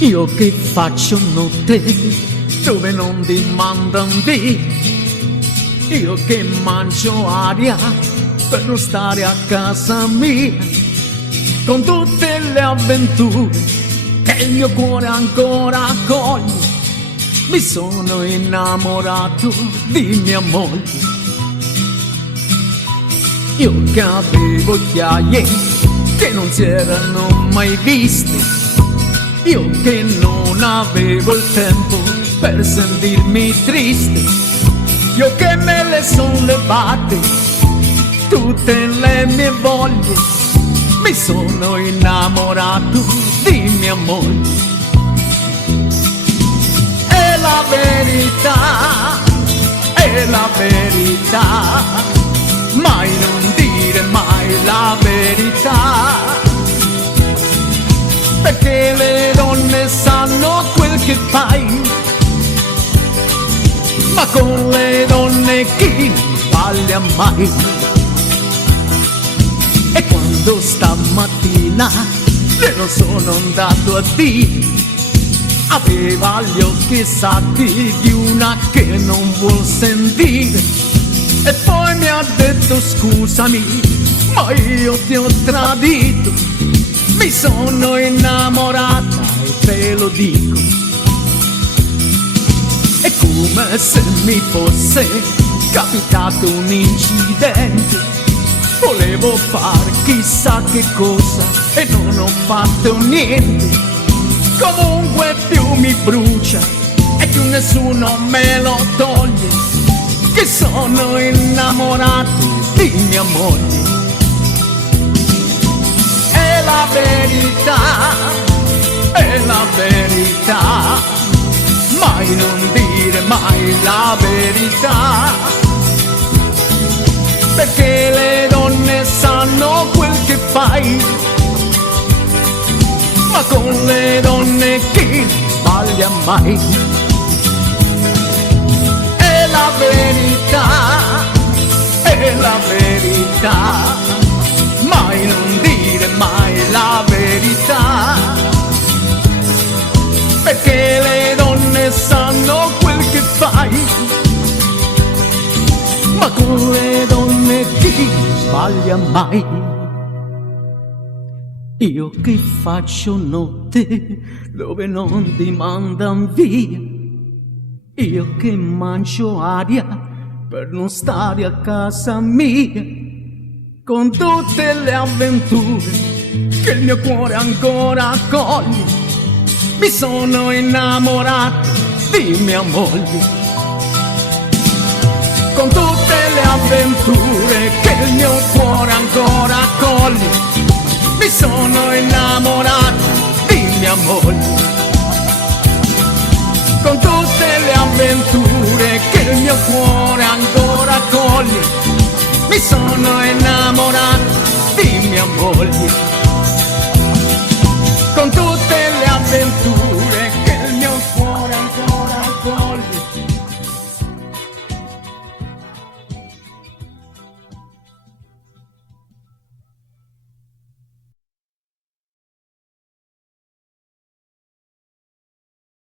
Io che faccio notte dove non ti mandano via, io che mangio aria per non stare a casa mia, con tutte le avventure che il mio cuore ancora accoglie. Mi sono innamorato di mia moglie. Io che avevo occhiaie che non si erano mai viste, io che non avevo il tempo per sentirmi triste, io che me le son levate tutte le mie voglie. Mi sono innamorato di mia moglie. È la verità, è la verità, mai non dire mai la verità, perché le donne sanno quel che fai, ma con le donne chi non sbaglia mai. E quando stamattina le lo sono andato a dire, aveva gli occhi sacchi di una che non vuol sentire, e poi mi ha detto scusami, ma io ti ho tradito. Mi sono innamorata e te lo dico. È come se mi fosse capitato un incidente, volevo fare chissà che cosa e non ho fatto niente. Comunque più mi brucia e più nessuno me lo toglie, che sono innamorato di mia moglie. È la verità, è la verità, mai non dire mai la verità, perché le donne sanno quel che fai, ma con le donne chi non sbaglia mai. È la verità, è la verità, mai non dire mai la verità, perché le donne sanno quel che fai, ma con le donne chi non sbaglia mai. Io che faccio notte dove non ti mandan via, io che mangio aria per non stare a casa mia, con tutte le avventure che il mio cuore ancora accoglie. Mi sono innamorato di mia moglie, con tutte le avventure che il mio cuore ancora accoglie. Mi sono innamorato di mia moglie, con tutte le avventure che il mio cuore ancora accoglie. Mi sono innamorato di mia moglie.